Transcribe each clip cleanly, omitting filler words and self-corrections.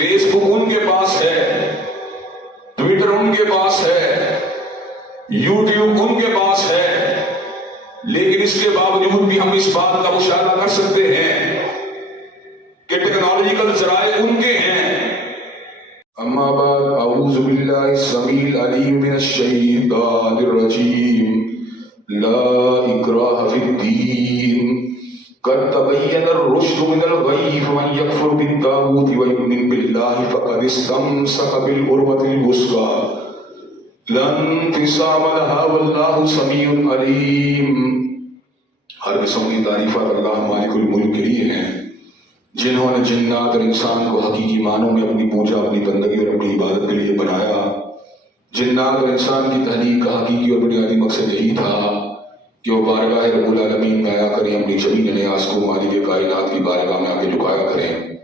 Face بک ان کے پاس ہے، Twitter ان کے پاس ہے، یوٹیوب ان کے پاس ہے، لیکن اس کے باوجود بھی ہم اس بات کا مشاہدہ کر سکتے ہیں کہ ٹیکنالوجیکل ذرائع ان کے ہیں۔ اما بعد، اعوذ باللہ السمیع العلیم من الشیطان الرجیم، لا اکراہ فی الدین، قد تبین الرشد من الغی، فمن یکفر بالطاغوت ویؤمن باللہ فقد استمسک بالعروۃ الوثقی لا انفصام لہا واللہ سمیع علیم۔ ہر قسم کی تعریفات اللہ مالک الملک کے لیے ہیں، جنہوں نے جنات اور انسان کو حقیقی معنوں میں اپنی پوجا، اپنی بندگی اور اپنی عبادت کے لیے بنایا۔ جنات اور انسان کی تخلیق کا حقیقی اور بنیادی مقصد یہی تھا کہ وہ بارگاہ رب العالمین میں آیا کریں، اپنی زمین نیاز کو مالک کائنات کی بارگاہ میں آ کے جھکایا کریں،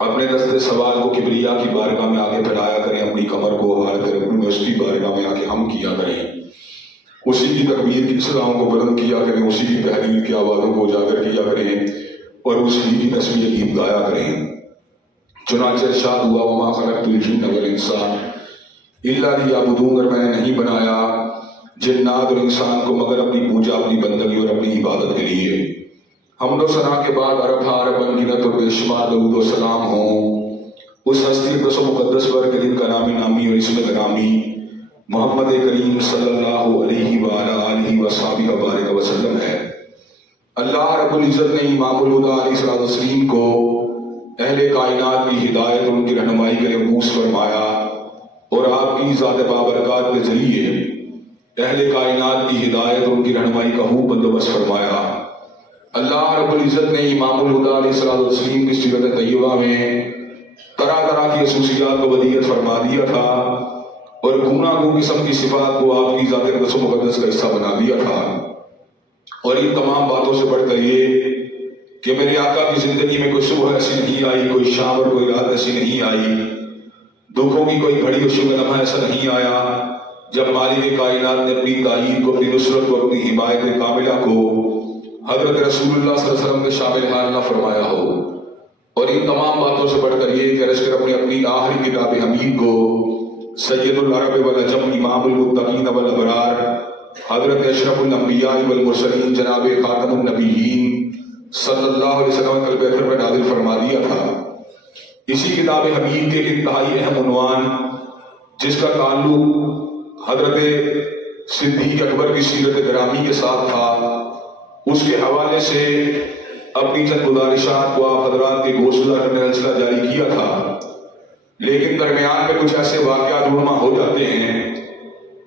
اپنے دست سوال کو کبریا کی بارگاہ میں آ کے پھیلایا کریں، اپنی کمر کو حالت رکوع میں اس کی بارگاہ میں آ کے ہم کیا کریں، اسی کی تکبیر کی صداؤں کو بلند کیا کریں، اسی کی تحلیل کی آوازوں کو اجاگر کیا کریں اور اسی کی تسبیح گیت گایا کریں۔ چنانچہ ارشاد ہوا، وما خلقت الجن والانس الا لیعبدون، اور میں نے نہیں بنایا جنات اور انسان کو مگر اپنی پوجا، اپنی بندگی اور اپنی عبادت کے لیے۔ حمد و ثنا کے بعد عرب انگنت اور بے شمار درود و سلام ہوں اس ہستی اقدس و مقدس پر کہ جن کا نامی نامی اور اسم گرامی محمد کریم صلی اللہ علیہ وآلہ آلہ وصحبہ وبارک وسلم ہے۔ اللہ رب العزت نے امام الہدیٰ علیہ السلام کو اہل کائنات کی ہدایت، ان کی رہنمائی کے لیے مبعوث فرمایا، اور آپ کی ذات بابرکات کے ذریعے اہل کائنات کی ہدایت، ان کی رہنمائی کا خوب بندوبست فرمایا۔ اللہ رب العزت نے امام الہدیٰ علیہ السلام کی سیرت طیبہ میں طرح طرح کی خصوصیات کو ودیعت فرما دیا تھا، اور گوناگون قسم کی صفات کو آپ کی ذات اقدس و مقدس کا حصہ بنا دیا تھا۔ اور ان تمام باتوں سے بڑھ کر یہ کہ میرے آقا کی زندگی میں کوئی صبح ایسی نہیں آئی، کوئی شام اور کوئی رات ایسی نہیں آئی، دکھوں کی کوئی گھڑی اور شب لمحہ ایسا نہیں آیا جب مالک کائنات نے اپنی تائید کو، اپنی نصرت کو، اپنی حمایت کاملہ کو حضرت رسول اللہ صلی اللہ علیہ وسلم کے شامل حال نہ فرمایا ہو۔ اور ان تمام باتوں سے بڑھ کر یہ کہ رشکر اپنی آخری کتاب حمید کو سید العرب والعجم، امام المتقین والابرار، حضرت اشرف الانبیاء والمرسلین، جناب خاتم النبیین صلی اللہ علیہ وسلم قلب اطہر میں نازل فرما دیا تھا۔ اسی کتاب حمید کے ایک انتہائی اہم عنوان، جس کا تعلق حضرت صدیق اکبر کی سیرت گرامی کے ساتھ تھا، اس کے حوالے سے اپنی چند گزارشات کو آپ حضرات کے گوشگزار کرنے کا سلسلہ جاری کیا تھا، لیکن درمیان میں کچھ ایسے واقعات رونما ہو جاتے ہیں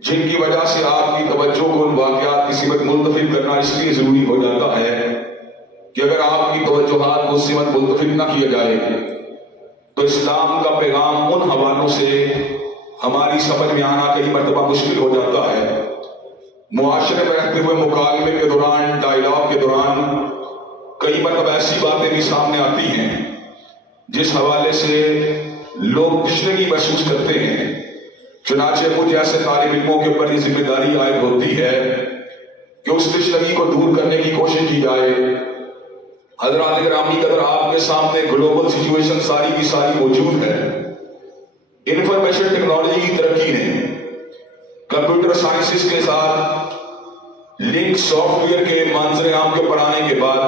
جن کی وجہ سے آپ کی توجہ کو ان واقعات کی سمت منتقل کرنا اس لیے ضروری ہو جاتا ہے کہ اگر آپ کی توجہات کو سمت منتقل نہ کیا جائے تو اسلام کا پیغام ان حوالوں سے ہماری سمجھ میں آنا کئی مرتبہ مشکل ہو جاتا ہے۔ معاشرے میں رہتے ہوئے مکالمے کے دوران، ڈائلاگ کے دوران کئی مرتبہ ایسی باتیں بھی سامنے آتی ہیں جس حوالے سے لوگ تشنگی محسوس کرتے ہیں۔ چنانچہ مجھ ایسے طالب علموں کے اوپر یہ ذمہ داری عائد ہوتی ہے کہ اس تشنگی کو دور کرنے کی کوشش کی جائے۔ حضرات گرامی، اگر آپ کے سامنے گلوبل سچویشن ساری کی ساری موجود ہے، انفارمیشن ٹیکنالوجی کی ترقی نے کمپیوٹر سائنسز کے ساتھ لنک سافٹ ویئر کے منظر عام کے پڑھانے کے بعد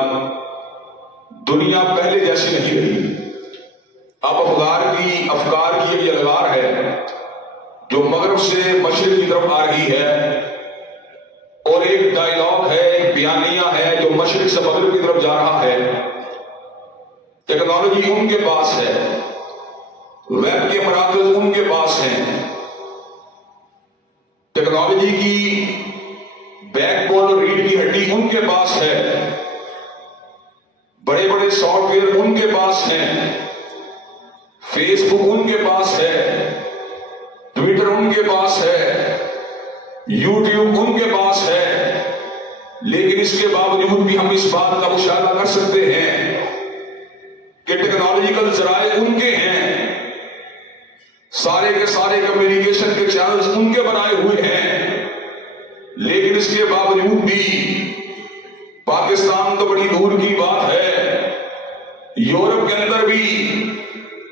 دنیا پہلے جیسی نہیں رہی۔ اب افکار کی ایک الغار ہے جو مغرب سے مشرق کی طرف آ رہی ہے، اور ایک ڈائلاگ ہے، ایک بیانیہ ہے جو مشرق سے مغرب کی طرف جا رہا ہے۔ ٹیکنالوجی ان کے پاس ہے، ویب کے مراکز ان کے پاس ہیں، ٹیکنالوجی کی بیک بون اور ریڑھ کی ہڈی ان کے پاس ہے، بڑے بڑے سافٹ ویئر ان کے پاس ہیں، فیس بک ان کے پاس ہے، ٹویٹر ان کے پاس ہے، یوٹیوب ان کے پاس ہے، لیکن اس کے باوجود بھی ہم اس بات کا مشاہدہ کر سکتے ہیں کہ ٹیکنالوجیکل ذرائع ان کے ہیں، سارے کے سارے کمیونیکیشن کے چینلز ان کے بنائے ہوئے ہیں، لیکن اس کے باوجود بھی پاکستان تو بڑی دور کی بات ہے، یورپ کے اندر بھی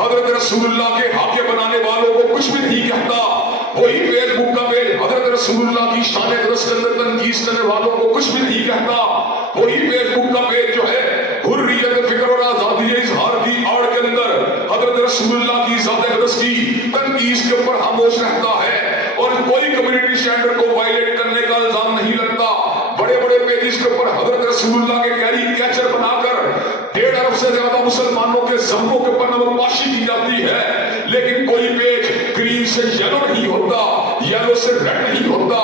حضرت رسول اللہ کے حاکے بنانے والوں کو کچھ بھی نہیں کہتا، وہی فیس بک کا پیج حضرت رسول اللہ کی شان درست کے اندر تنقید کرنے والوں کو کچھ بھی نہیں کہتا، وہی فیس بک کا پیج جو ہے حریت فکر اور آزادی اظہار کی آڑ کے اندر حضرت رسول اللہ کی ذات اقدس کی تنقید کے اوپر خاموش رہتا ہے اور کوئی کمیونٹی اسٹینڈرڈ کو وائلیٹ کرنے کا الزام نہیں لگتا۔ بڑے بڑے پیجز کے اوپر حضرت رسول اللہ کے کیری کیچر بنا کر 1.5 ارب سے زیادہ مسلمانوں کے زخموں کے اوپر نمکپاشی کی جاتی ہے، لیکن کوئی پیج گرین سے یلو نہیں ہوتا، یلو سے ریڈ نہیں ہوتا۔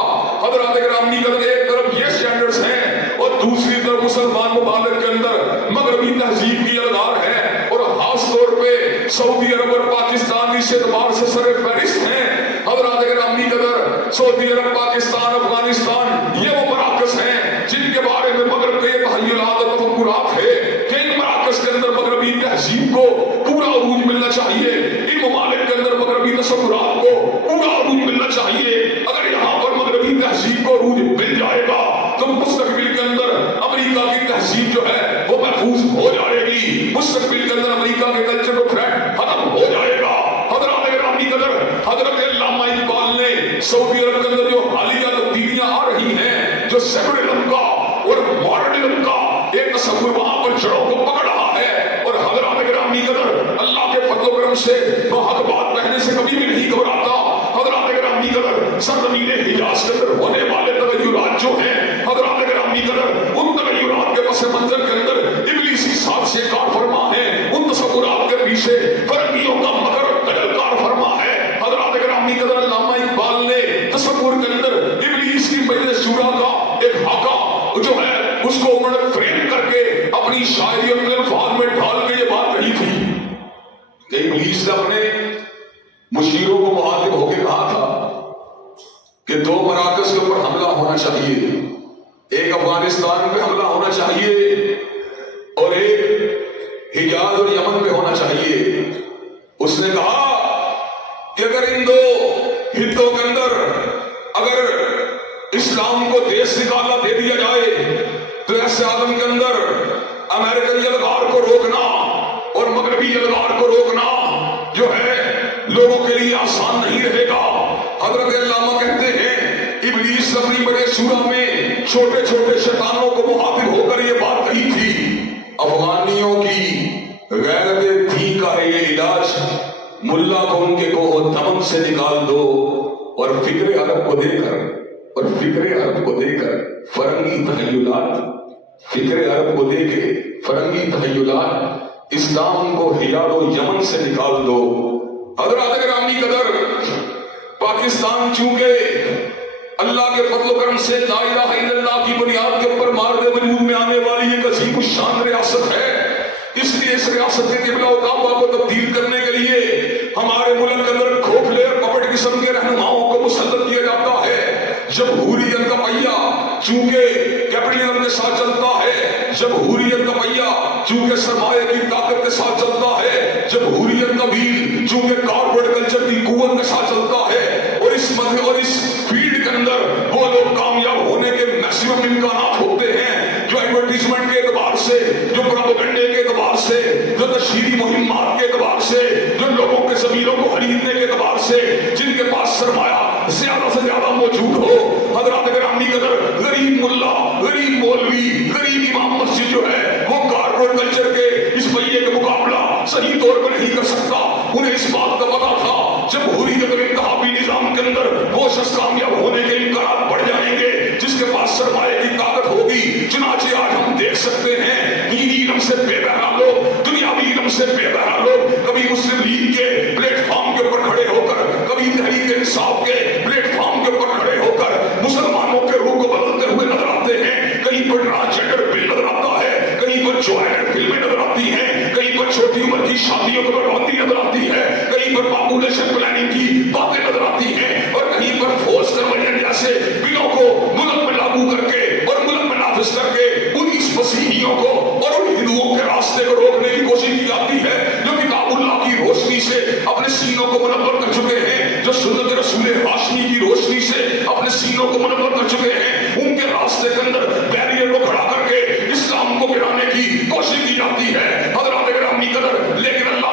حضرات گرامی کا ایک طرف یہ سٹینڈرڈز ہیں اور دوسری طرف مسلمان ممالک کے اندر مغربی تہذیب کی الغار ہے، اور خاص طور پہ سعودی عرب اور پاکستان اس اعتبار سے سر فہرست ہیں۔ حضرات گرامی قدر سعودی عرب، پاکستان، افغانستان یہ وہ مراکز ہیں جن کے بارے میں مغرب کے یہ تخیلات اور تفکرات ہے کہ ان مراکز کے اندر مغربی تہذیب کو پورا عروج ملنا چاہیے، ان ممالک کے اندر مغربی تصورات کو پورا عروج ملنا چاہیے۔ اگر یہاں پر مغربی تہذیب کو عروج مل جائے گا تو مستقبل کے اندر امریکہ کی تہذیب جو ہے وہ محفوظ ہو جائے گی، مستقبل کے اندر امریکہ کے کلچر کو تھریٹ ختم ہو جائے گا۔ حضرات گرامی قدر حضرت علامہ اقبال نے سعودی عرب کے اندر جو حالیہ تبدیلیاں آ رہی ہیں، جو سیکولرزم کا اور ماڈرنزم کا ایک تصور وہاں پر جڑوں کو پکڑ رہا ہے، اور حضرات گرامی قدر اللہ کے فضل و کرم سے وہ حق بات کہنے سے کبھی بھی نہیں گھبراتا۔ حضرات گرامی قدر سرزمین حجاز کے اندر ہونے والے تغیرات جو ہیں، حضرات گرامی قدر ان تغیرات کے پس منظر کے اندر ابلیسی ساتھ سے کار فرما ہے، ان تصورات کے پیچھے فرنگیوں کا مکر قدر کار فرما ہے۔ حضرات گرامی قدر علامہ اقبال نے تصور کے اندر ابلیس کی مجلس شورا کا ایک خاکہ جو ہے اس کو انہوں نے فریم کر کے اپنی شاعری اپنے الفاظ میں ڈھال کے یہ بات کہی تھی کہ ابلیس نے اپنے مشیروں کو مخاطب ہو کے کہا تھا کہ 2 مراکز کے اوپر حملہ ہونا چاہیے، ایک افغانستان پہ حملہ ہونا چاہیے اور ایک حجاز اور یمن پہ ہونا چاہیے۔ اس نے کہا کہ اگر ان 2 خطوں کے اندر اگر اسلام کو دیش سے نکالا دے دیا جائے تو ایسے عالم کے اندر امریکن یلغار کو روکنا اور مغربی یلغار کو روکنا جو ہے لوگوں کے لیے آسان نہیں رہے گا۔ حضرت علامہ کہتے ہیں ابلیس اپنی بڑے شورا میں چھوٹے چھوٹے شیطانوں کو مخاطب ہو کر یہ بات کہی تھی، افغانیوں کی غیرت تھی کا ہے یہ علاج، ملا کو ان کے کوہ دمن سے نکال دو، اور فکر عرب کو دے کر فرنگی تخیلات، فکر عرب کو دے کے فرنگی تخیلات اسلام کو حجاز و یمن سے نکال دو۔ حضرات گرامی قدر پاکستان چونکہ اللہ کے فضل و کرم سے لا الہ الا اللہ کی بنیاد کے اوپر مارد وجود میں آنے والی ایک عظیم الشان ریاست ہے، اس لیے اس ریاست کے قبلہ و کعبہ کو تبدیل کرنے کے لیے ہمارے ملک کے اندر کھوکھلے اور کپٹ قسم کے رہنماؤں کو مسلط کیا جاتا ہے۔ جمہوریت کا پہیہ چونکہ کیپٹلزم کے ساتھ چلتا ہے، جمہوریت کا پہیہ چونکہ سرمایہ کی طاقت کے ساتھ چلتا ہے، جمہوریت کا وہیل چونکہ کارپوریٹ کلچر کی قوت کے ساتھ چلتا ہے، اور اس فیلڈ کے اندر وہ لوگ کامیاب ہونے کے میکسیمم امکانات ہوتے ہیں جو ایڈورٹیزمنٹ کے اعتبار سے، جو پروپیگنڈے کے اعتبار سے، جو تشہیری مہمات کے اعتبار سے، جو لوگوں کے ضمیروں کو خریدنے کے اعتبار سے، جن کے پاس سرمایہ زیادہ سے زیادہ موجود ہو۔ حضرات گرامی قدر غریب ملا، غریب مولوی، غریب امام مسجد جو ہے وہ کارپوریٹ کلچر کے اس پہیے کا مقابلہ صحیح طور پر نہیں کر سکتا۔ انہیں اس بات کا پتا تھا جمہوریت اور انتخابی نظام کے اندر وہ شخص کامیاب ہونے کے امکانات بڑھ جائیں گے جس کے پاس سرمایہ کی طاقت ہوگی۔ چنانچہ آج ہم دیکھ سکتے ہیں دینی علم سے بے بہرا لوگ، دنیاوی علم سے بے بہرا لوگ کبھی مسلم لیگ کے پلیٹ فارم کے اوپر کھڑے ہو کر، کبھی تحریک انصاف کے پلیٹ فارم کے اوپر کھڑے ہو کر مسلمانوں کے روح کو بدلتے ہوئے نظر آتے ہیں۔ کہیں پر ٹرانسجنڈر بل نظر آتا ہے، کہیں پر جوائنٹ فلمیں نظر آتی ہیں، کہیں پر چھوٹی عمر کی شادیوں کی بربادی نظر آتی ہے، کہیں پر پاپولیشن پلاننگ کی باتیں نظر آتی ہیں، اور کہیں پر فورس کنورژن جیسے بلوں کو ملک میں لاگو کر کے اور ملک میں نافذ کر کے ان مسیحیوں کو اور ان ہندوؤں کے راستے کو روکنے کی کوشش کی جاتی ہے جو کتاب اللہ کی روشنی سے اپنے سینوں کو منور کر چکے ہیں، جو سنت رسول ہاشمی کی روشنی سے اپنے سینوں کو منور کر چکے ہیں۔ ان کے راستے کے اندر بیریئر کو کھڑا کر کے اسلام کو گرانے کی کوشش کی جاتی ہے۔ حضرات گرامی قدر لیکن اللہ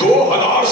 2000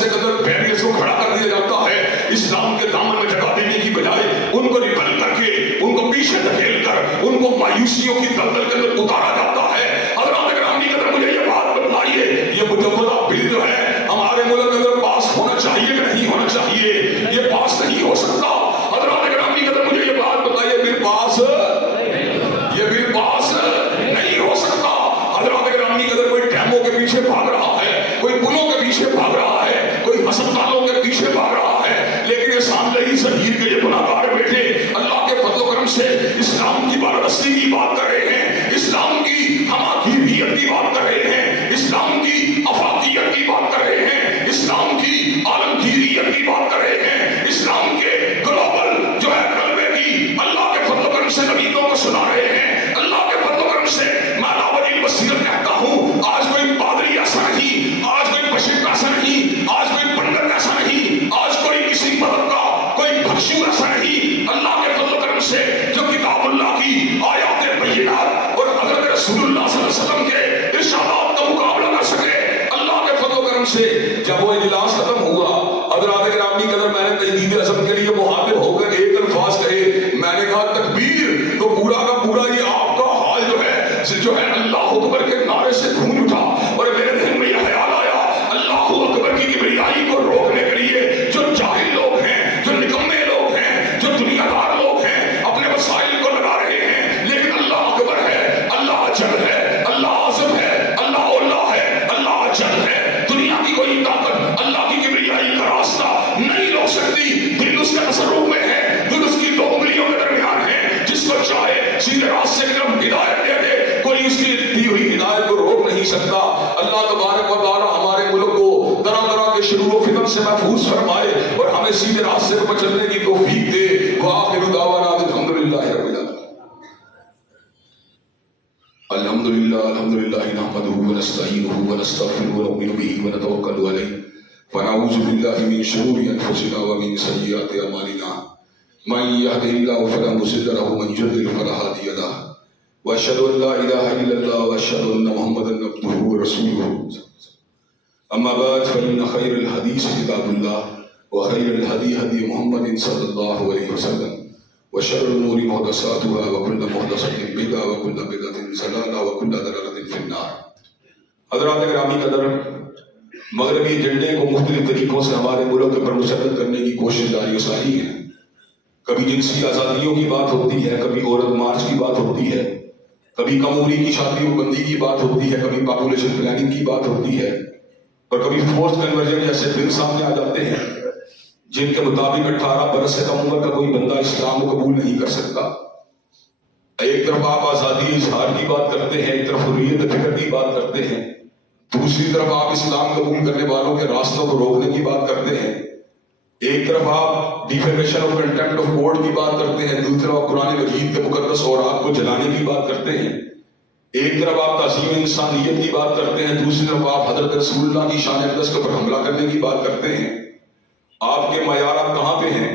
راستے کے اندر بیریئرز کو کھڑا کر دیا جاتا ہے، اسلام کے دامن میں جگہ دینے کی بجائے ان کو ریبل کر کے، ان کو پیچھے دھکیل کر، ان کو مایوسیوں کی دلدل کے اندر اتارا جاتا ہے۔ حضرات گرامی قدر مجھے یہ بات بتلائیے، یہ مجوزہ بل جو ہے ہمارے ملک کے اندر پاس ہونا چاہیے کہ نہیں ہونا چاہیے؟ یہ پاس نہیں ہو سکتا۔ حضرات گرامی قدر مجھے یہ بات بتائیے، بل پاس، یہ بل پاس نہیں ہو سکتا۔ حضرات گرامی قدر کوئی ڈیموں کے پیچھے بھاگ رہا ہے، کوئی پلوں کے پیچھے بھاگ رہا ہے، کوئی ہسپتالوں کے پیچھے بھاگ رہا ہے، لیکن یہ سامنے زہیر کے یہ گناہگار بیٹے اللہ کے فضل و کرم سے اسلام کی بالادستی کی بات کر رہے ہیں، اسلام کی ہماگیریت کی بات کر رہے ہیں، اسلام کی افاقیت کی بات کر رہے ہیں، اسلام کی عالمگیریت کی بات کر رہے ہیں، اسلام کے گلوبل جو ہے غلبے کی اللہ کے فضل و کرم سے نبیوں کو سنا رہے ہیں۔ اللہ کے فضل و کرم سے میں لاوجی بصیرت کہتا ہوں، آج کوئی پادری ایسا نہیں، آج کوئی بشیر ایسا نہیں، آج کوئی پنڈت ایسا نہیں، آج کوئی کسی مذہب کا کوئی بخشو ایسا نہیں، اللہ کے فضل و کرم سے جو کتاب اللہ کی آیات بینات اور حضرت رسول اللہ صلی اللہ علیہ وسلم کے ارشادات کا مقابلہ کر سکے۔ اللہ کے فضل و کرم سے جب وہ اجلاس ختم ہوا، حضرات گرامی قدر میں نے تجدید عزم کے لیے مخاطب ہو کر ایک الفاظ کہے، میں نے کہا تکبیر، تو پورا کا پورا یہ آپ کا حال جو ہے اللہ اکبر کے نعرے سے گونج اٹھا، اور میرے ذہن میں یہ خیال آیا اللہ اکبر کی کبریائی کو روکنے کے لیے جو جاہل لوگ ہیں، جو نکمے لوگ ہیں، جو دنیا دار لوگ ہیں، اپنے وسائل کو لگا رہے ہیں، لیکن اللہ اکبر ہے، اللہ اجل ہے، اللہ اعظم ہے، اللہ اولا ہے، اللہ اجل ہے، دنیا کی کوئی طاقت اللہ کی کبریائی کا راستہ نہیں روک سکتی۔ دل اس کے تصرف میں ہے، دل اس کی دو انگلیوں کے درمیان ہے، جس کو چاہے سیدھے راستے کی طرف ہدایت دے دے، کوئی اس کی دی ہوئی ہدایت کو روک نہیں سکتا۔ اللہ تبارک و تعالی ہمارے ملک کو طرح طرح کے شرور و فتن سے محفوظ فرمائے اور ہمیں سیدھے راستے پر چلنے کی توفیق دے۔ وآخر دعوانا الحمدللہ رب العالمین۔ الحمدللہ نحمده ونستعینه ونستغفره ونؤمن به ونتوکل علیہ ونعوذ باللہ من شرور انفسنا ومن سیئات اعمالنا من یهده اللہ فلا مضل له ومن یضلل فلا هادی له واشهد ان لا اله الا الله واشهد ان محمدا عبده ورسوله اما بعد فان خير الحديث كتاب الله وخير الهدي هدي محمد صلى الله عليه وسلم وشر الامور محدثاتها وكل محدثة بدعة وكل بدعة ضلالة وكل ضلالة في النار۔ حضرات گرامی قدر، مغربی ایجنڈے کو مختلف طریقوں سے ہمارے ملک پر مسلط کرنے کی کوشش جاری و ساری ہے۔ کبھی جنسی آزادیوں کی بات ہوتی ہے، کبھی عورت مارچ کی بات ہوتی ہے، کبھی کم عمری کی شادیوں بندی کی بات ہوتی ہے، کبھی پاپولیشن پلاننگ کی بات ہوتی ہے، اور کبھی فورس کنورژن جیسے بل سامنے آ جاتے ہیں جن کے مطابق 18 برس سے کم عمر کا کوئی بندہ اسلام کو قبول نہیں کر سکتا۔ ایک طرف آپ آزادی اظہار کی بات کرتے ہیں، ایک طرف حریت فکر کی بات کرتے ہیں، دوسری طرف آپ اسلام قبول کرنے والوں کے راستوں کو روکنے کی بات کرتے ہیں، ایک طرف آپ defamation of contempt of court کی بات کرتے ہیں، دوسری طرف آپ قرآن مجید کے مقدس اوراق کو جلانے کی بات کرتے ہیں، ایک طرف آپ تعظیم انسانیت کی بات کرتے ہیں، دوسری طرف آپ حضرت رسول اللہ کی شان اقدس کے اوپر حملہ کرنے کی بات کرتے ہیں۔ آپ کے معیارات کہاں پہ ہیں؟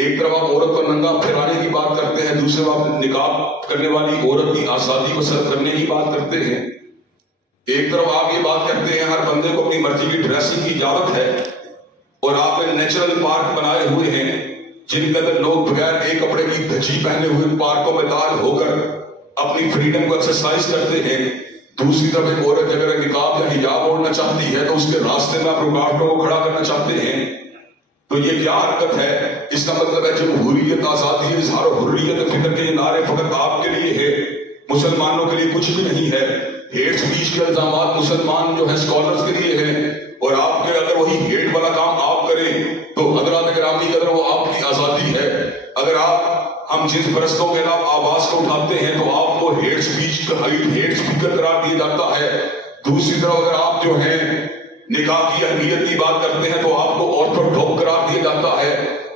ایک طرف آپ عورت کو ننگا پھیلانے کی بات کرتے ہیں، دوسری طرف آپ نقاب کرنے والی عورت کی آزادی کو سلب کرنے کی بات کرتے ہیں۔ ایک طرف آپ یہ بات کرتے ہیں ہر بندے کو اپنی مرضی کی ڈریسنگ کی اجازت ہے، اور آپ نے نیچرل پارک بنائے ہوئے ہیں جن کے اندر لوگ بغیر ایک کپڑے کی دھجی پہنے ہوئے پارکوں میں داخل ہو کر اپنی فریڈم کو ایکسرسائز کرتے ہیں۔ دوسری طرف ایک عورت اگر نقاب یا حجاب اوڑھنا چاہتی ہے تو اس کے راستے میں آپ رکاوٹوں کو کھڑا کرنا چاہتے ہیں، تو یہ کیا حرکت ہے؟ اس کا مطلب ہے جمہوریت، آزادی، اظہار و حریت فکر کے یہ نعرے فقط آپ کے لیے ہے، مسلمانوں کے لیے کچھ بھی نہیں ہے۔ ہیٹ سپیچ کے الزامات مسلمان جو ہے اسکالرز کے لیے ہیں، اور آپ کے اگر وہی ہیٹ والا کام آپ کریں تو حضرات گرامی قدر وہ آپ کی آزادی ہے۔ اگر آپ ہم جنس پرستوں کے خلاف آواز کو اٹھاتے ہیں تو آپ کو ہیٹ سپیچ کا ہیٹ سپیکر قرار دیا جاتا ہے۔ دوسری طرف اگر آپ جو ہیں نکاح کی اہمیت کی بات کرتے ہیں تو آپ کو آرتھوڈوکس قرار دیا جاتا ہے۔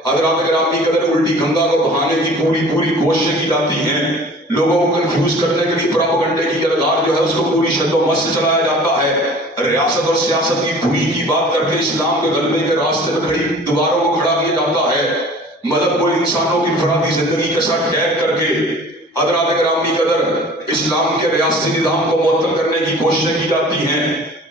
حضرات گرامی قدر الٹی گنگا کو بہانے کی پوری کوششیں کی جاتی ہیں، لوگوں کو کنفیوز کرنے کے لیے پروپیگنڈے کی یلغار جو ہے اس کو پوری شد و مست سے چلایا جاتا ہے۔ ریاست اور سیاست کی دھوئی کی بات کر کے اسلام کے غلبے کے راستے میں کھڑی دیواروں کو کھڑا کیا جاتا ہے۔ مذہب کو انسانوں کی انفرادی زندگی کے ساتھ ٹیگ کر کے حضرات گرامی قدر اسلام کے ریاستی نظام کو معطل کرنے کی کوششیں کی جاتی ہیں۔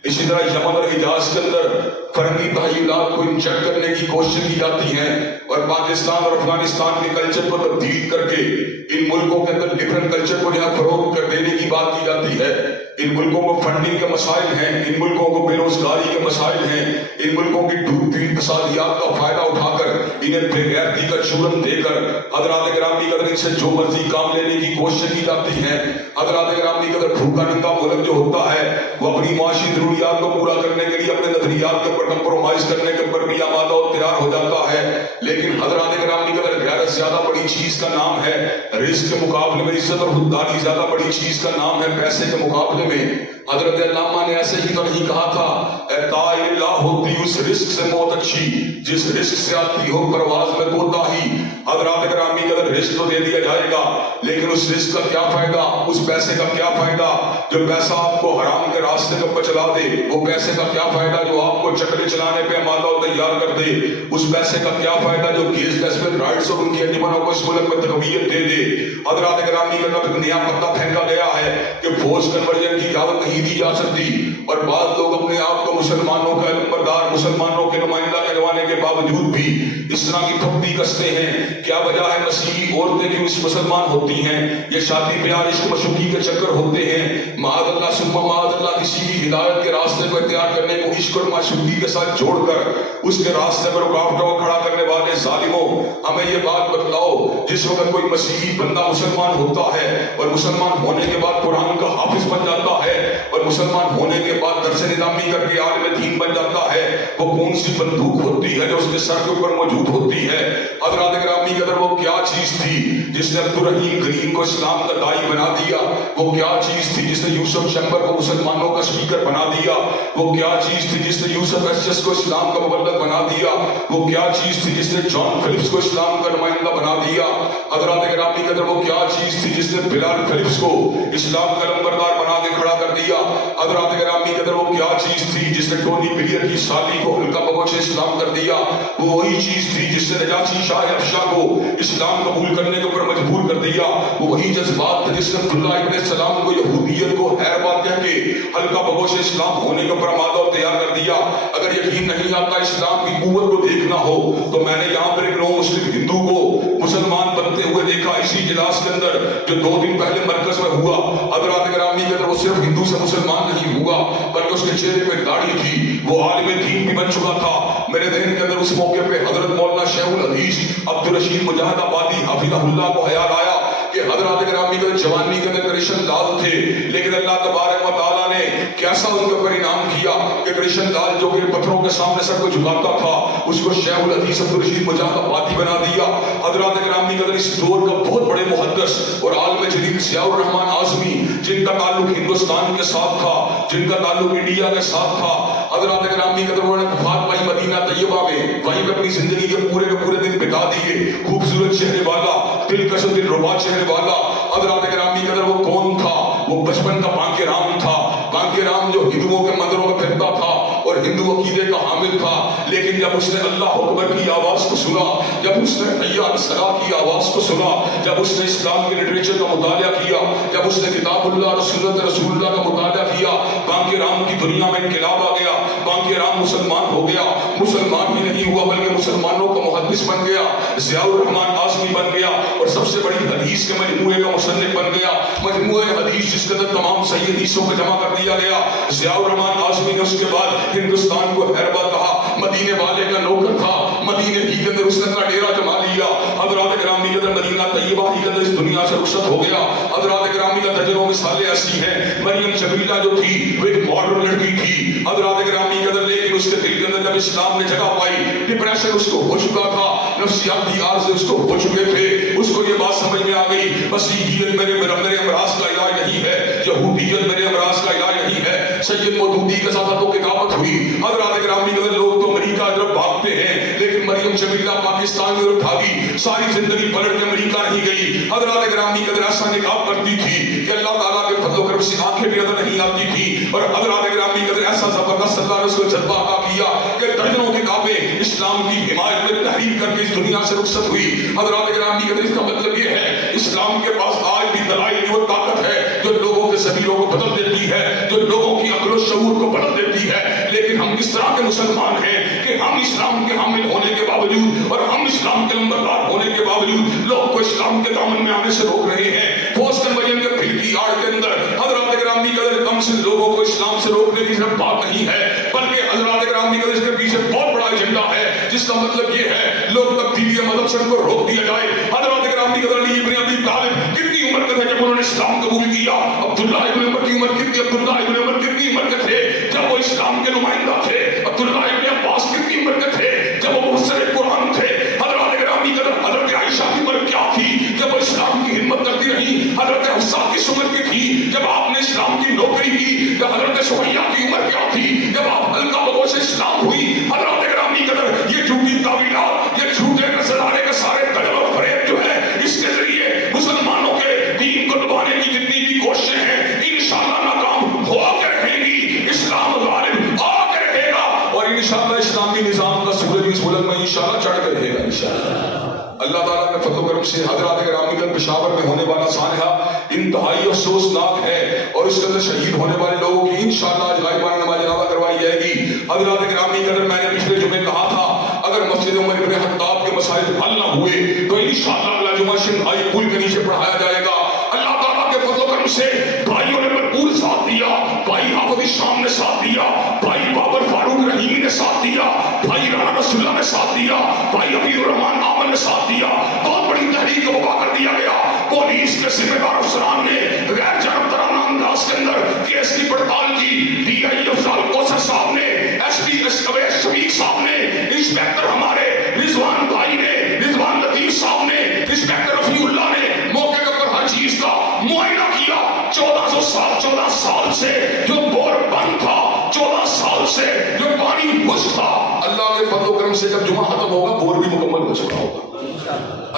اسی طرح یمن اور حجاز کے اندر فرنگی تحیلات کو انجیکٹ کرنے کی کوشش کی جاتی ہیں اور پاکستان اور افغانستان کے کلچر کو تبدیل کر کے ان ملکوں کے اندر ڈفرنٹ کلچر کو یہاں فروغ کر دینے کی بات کی جاتی ہے. ان ملکوں کو فنڈنگ کے مسائل ہیں, ان ملکوں کو بے روزگاری کے مسائل ہیں, ان ملکوں کی ڈوبتی اقتصادیات کا فائدہ اٹھا کر انہیں بے غیرتی کا جرم دے کر حضرات گرامی قدر ان سے جو مرضی کام لینے کی کوشش کی جاتی ہے. حضرات گرامی قدر بھوکا ننگا ملک جو ہوتا ہے وہ اپنی معاشی ضروریات کو پورا کرنے کے لیے اپنے نظریات کے اوپر کمپرومائز کرنے کے اوپر بھی آمادہ اور تیار ہو جاتا ہے. لیکن حضرات گرامی قدر غیرت زیادہ بڑی چیز کا نام ہے, رزق کے مقابلے میں عزت اور خودداری زیادہ بڑی چیز کا نام ہے پیسے کے مقابلے میں. حضرت علامہ نے ایسے ہی تو نہیں کہا تھا اے طائر اللہ ہوتی اس رزق سے موت اچھی جس رزق سے آتی ہو پرواز میں کوتاہی. حضرات گرامی قدر رزق تو دے دیا جائے گا لیکن اس رزق کا کیا فائدہ, اس پیسے کا کیا فائدہ جو پیسہ آپ کو حرام کے راستے کے اوپر چلا دے, وہ پیسے کا کیا فائدہ جو آپ کو چکلے چلانے پہ آمادہ اور تیار کر دے, اس پیسے کا کیا فائدہ جو کیس لیسبین رائٹس اور ان کی انجمنوں کو اس ملک میں تقویت دے دے. حضرات گرامی قدر ایک نیا پتہ پھینکا گیا ہے کہ فورس کنورژن کی اجازت نہیں دی جا سکتی اور بعض لوگ اپنے آپ کو مسلمانوں کا علم بردار, مسلمانوں کے نمائندہ کہلوانے کے باوجود بھی اس طرح کی پھپتی کستے ہیں. کیا وجہ ہے مسیحی عورتیں کیوں اس مسلمان ہوتی ہیں؟ یہ شادی بیاہ عشق مشوقی کے چکر ہوتے ہیں. معاذ اللہ ثم معاذ اللہ کسی بھی ہدایت کے راستے کو اختیار کرنے کو عشق اور معشوقی کے ساتھ جوڑ کر اس کے راستے پر رکاوٹوں کو کھڑا کرنے والے ظالموں, ہمیں یہ بات بتلاؤ جس وقت کوئی مسیحی بندہ مسلمان ہوتا ہے اور مسلمان ہونے کے بعد قرآن کا حافظ بن جاتا ہے اور مسلمان ہونے کے بعد درس نظامی کر کے عالم دین بن جاتا ہے, وہ کون سی بندوق ہوتی ہے جو اس کے سر کے اوپر موجود ہوتی ہے؟ حضرات گرامی قدر وہ کیا چیز تھی جس نے عبدالرحیم کریم کو اسلام کا داعی بنا دیا؟ وہ کیا چیز تھی جس نے یوسف چمبر کو مسلمانوں کا اسپیکر بنا دیا؟ وہ کیا چیز تھی جس نے یوسف ایسچس کو اسلام کا مبلغ بنا دیا؟ وہ کیا چیز تھی جس نے جان فلپس کو اسلام کا نمائندہ بنا دیا؟ حضرات گرامی قدر وہ کیا چیز تھی جس نے بلال فلپس کو اسلام کا نمبردار بنا کے کھڑا کر دیا؟ حضرات گرامی قدر وہ کیا چیز تھی جس نے ٹونی بلیئر کی سالی کو ہلکا ببوچ اسلام کر دیا؟ وہ وہی چیز تھی جس نے نجاشی شاہ افشاں کو اسلام قبول کرنے کے اوپر مجبور کر دیا. وہ وہی جذبات تھے جس نے عبداللہ ابن السلام کو یہودیت کو خیر بات کہہ کے ہلکا ببوچ اسلام ہونے کے اوپر آمادہ اور تیار کر دیا. اگر یقین نہیں آتا اسلام کی قوت کو دیکھنا ہو تو میں نے یہاں پر ایک نو مسلم ہندو کو مسلمان بنتے ہوئے دیکھا اسی اجلاس کے اندر جو 2 دن پہلے مرکز میں ہوا. حضرات گرامی کے اندر وہ صرف ہندو سے مسلمان نہیں ہوا بلکہ اس کے چہرے پہ داڑھی تھی, وہ عالم دین بھی بن چکا تھا. میرے ذہن کے اندر اس موقع پہ حضرت مولانا شیخ الحدیث عبدالرشید مجاہد آبادی حفظہ اللہ کو خیال آیا کہ حضرات گرامی کے جوانی کے اندر کرشن لال تھے لیکن اللہ تبارک و تعالیٰ نے کیسا ان کے اوپر انعام کیا کہ کرشن لال جو کہ پتھروں کے سامنے سر کو جھکاتا تھا اس کو شیخ الحدیث عبدالرشید مجاہد آبادی بنا دیا. حضرات گرامی کے اس دور کا بہت بڑے محدث اور عالم جلیل ضیاء الرحمن اعظمی جن کا تعلق ہندوستان کے ساتھ تھا, جن کا تعلق انڈیا کے ساتھ تھا, حضرات گرامی کے انہوں نے وفات پائی مدینہ طیبہ میں, وہیں پہ اپنی زندگی کے پورے دن بتا دیے. خوبصورت چہرے والا, دلکش و دل ربا چہرے والا. حضرات گرامی کے اندر وہ کون تھا؟ وہ بچپن کا بانکے رام تھا. بانکے رام جو ہندوؤں کے مندروں میں پھرتا تھا اور ہندو عقیدے کا حامل تھا, لیکن جب اس نے اللہ اکبر کی آواز کو سنا, جب اس نے حی علی الصلاۃ کی آواز کو سنا, جب اس نے اسلام کے لٹریچر کا مطالعہ کیا, جب اس نے کتاب اللہ اور سنت رسول اللہ کا مطالعہ کیا, بانکے رام کی دنیا میں انقلاب آ گیا. بانکے رام مسلمان ہو گیا. مسلمان ہی نہیں ہوا بلکہ مسلمانوں کا محدث بن گیا, ضیاء الرحمن اعظمی بن گیا اور سب سے بڑی حدیث کے مجموعے کا مصنف بن گیا. مجموعہ حدیث جس کے اندر تمام صحیح حدیثوں کو جمع کر دیا گیا. ضیاء الرحمن اعظمی نے اس کے بعد ہندوستان کو حیربہ کہا, مدینے والے کا نوکر تھا, مدینے ہی کے اندر اس نے اپنا ڈیرا جما لیا. حضرات گرامی کے اندر مدینہ طیبہ ہی کے اندر اس دنیا سے رخصت ہو گیا. حضرات گرامی کا درجنوں مثالیں ایسی ہیں. مریم جمیلہ جو تھی وہ ایک ماڈرن لڑکی تھی. حضرات گرامی کے اندر لیکن اس کے دل کے اندر جب اسلام نے جگہ پائی, ڈپریشن اس کو ہو چکا تھا, نفسیاتی عارضے اس کو ہو چکے تھے. اس کو یہ بات سمجھ میں آ گئی مسیحیت میرے امراض کا علاج نہیں ہے, یہودیت میرے امراض کا علاج نہیں ہے. سید مودودی کے ساتھ تو کتابت ہوئی. حضرات گرامی کے اندر لوگ تو امریکہ طرف بھاگتے ہیں لیکن مریم جمیلہ پاکستان میں بھاگی, ساری زندگی پلٹ کے امریکہ نہیں گئی. حضرات گرامی کے اندر ایسا نقاب کرتی تھی کہ اللہ تعالیٰ کے فضل و کرم سے آنکھیں بھی نظر نہیں آتی تھی. اور حضرات گرامی کے اندر ایسا زبردست اللہ نے اس کو جذبہ عطا کیا کہ درجنوں کتابیں اسلام کی حمایت میں تحریر کر کے اس دنیا سے رخصت ہوئی. حضرات گرامی کے اندر اس کا مطلب یہ ہے اسلام کے پاس آج بھی دلائل کی وہ طاقت ہے جو لوگوں کے ضمیروں کو بدل دیتی ہے, جو لوگوں کی عقل و شعور کو بدل دیتی ہے. لیکن ہم اس طرح کے مسلمان ہیں کہ ہم اسلام کے حامل ہونے کے باوجود اور ہم اسلام کے نمبردار ہونے کے باوجود لوگ کو اسلام کے دامن میں آنے سے روک رہے ہیں. پوسٹ کنورژن کے پھل کی آڑ کے اندر حضرات گرامی قدر کم سے لوگوں کو اسلام سے روکنے کی صرف بات نہیں ہے, بلکہ حضرات گرامی قدر اس کے پیچھے بہت بڑا ایجنڈا ہے, جس کا مطلب یہ ہے لوگ تبدیلی مذہب سے ان کو روک دیا جائے. حضرات گرامی قدر علی ابن ابی طالب کتنی عمر کے تھے جب انہوں نے اسلام قبول کیا؟ عبداللہ ابن عمر کی عمر کتنی, عبداللہ ابن عمر کتنی عمر کے تھے جب وہ اسلام کے نمائندہ تھے؟ عبداللہ ابن عباس کتنی عمر کے تھے جب وہ مفسر قرآن تھے؟ حضرات گرامی قدر حضرت عائشہ کی عمر کیا تھی جب وہ اسلام کی خدمت کرتی رہی؟ حضرت حفصہ کس عمر کی تھی جب آپ نے اسلام کی نوکری کی؟ جب حضرت سمیہ کی عمر کیا تھی جب آپ حلقہ بگو سے اسلام ہوئی؟ حضرات گرامی قدر یہ جھوٹی تعویلات, یہ جھوٹے نظرانے کے سارے دجل اور فریب جو ہے, اس کے ذریعے مسلمانوں کے دین کو دبانے کی جتنی بھی کوششیں ہیں انشاءاللہ ناکام ہو کے رہیں گی. اسلام غالب آ کے رہے گا اور انشاءاللہ اسلامی نظام کا سورج اس ملک میں انشاءاللہ چڑھ کے رہے گا انشاءاللہ. اللہ تعالیٰ کے فضل و کرم سے حضرات گرامی قدر پشاور میں ہونے والا سانحہ انتہائی افسوسناک ہے اور اس کے اندر شہید ہونے والے لوگوں کی انشاءاللہ آج غائبانہ نماز جنازہ کروائی جائے گی. حضرات گرامی قدر میں نے پچھلے جمعے کہا تھا اگر مسجد عمر ابن خطاب کے مسائل حل نہ ہوئے تو انشاءاللہ اگلا جمعہ شنگھائی پل کے نیچے پڑھایا جائے گا. اللہ تعالیٰ کے فضل و کرم سے بھائیوں نے بھرپور ساتھ دیا, بھائی حافظ شام نے ساتھ دیا, بھائی بابر فاروق رحیمی نے ساتھ دیا, بھائی رانا رسول اللہ نے ساتھ دیا, بھائی عبید الرحمان عامر نے ساتھ دیا. بہت بڑی تحریک کو وبا کر دیا گیا. پولیس کے ذمہ دار افسران نے غیر جانبدارانہ انداز کے اندر کیس کی پڑتال کی. ڈی آئی افضال کوثر صاحب نے, ایس پی اویس شفیق صاحب نے, انسپیکٹر ہمارے رضوان بھائی نے, رضوان لطیف صاحب نے, انسپیکٹر رفیع اللہ نے موقع پر ہر چیز کا معائنہ کیا. 14 سال سے جو بور بند تھا, 14 سال سے جو پانی خشک تھا, اللہ کے فضل و کرم سے جب جمعہ ختم ہوگا بور بھی مکمل ہو چکا ہوگا.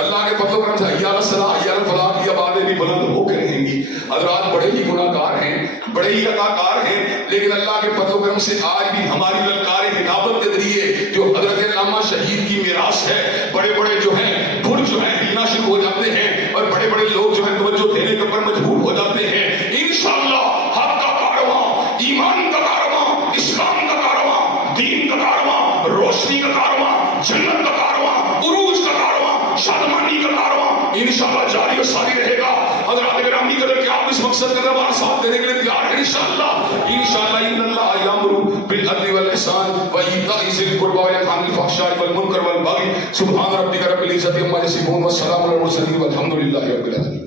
اللہ کے فضل و کرم سے حی علی الصلاۃ حی علی الفلاح کی آوازیں بھی بلند ہو کے رہیں گی. حضرات بڑے ہی گناہ گار ہیں, بڑے ہی اداکار ہیں, لیکن اللہ کے فضل و کرم سے آج بھی ہماری للکار خطابت کے ذریعے جو حضرت علامہ شہید کی میراث ہے, بڑے بڑے جو ہیں برج جو ہیں ہلنا شروع ہو جاتے ہیں اور بڑے بڑے لوگ جو ہیں توجہ دینے کے پر مجبور ہو جاتے ہیں. انشاءاللہ حق کا کارواں, ایمان کا کارواں, اسلام کا کارواں, دین کا کارواں, روشنی کا کارواں, جنت کا کارواں, عروج کا کارواں, شادمانی کا کارواں انشاءاللہ جاری و ساری رہے گا. حضرات گرامی قدر کہ آپ اس مقصد کا دربار ساتھ دینے کے لیے تیار ہیں انشاءاللہ. انشاءاللہ ان اللہ یامر بالعدل والاحسان وایتاء ذی القربى وینہی عن الفحشاء والمنکر والبغی. سبحان ربک رب العزۃ عما یصفون والسلام علی المرسلین والحمد للہ رب العالمین.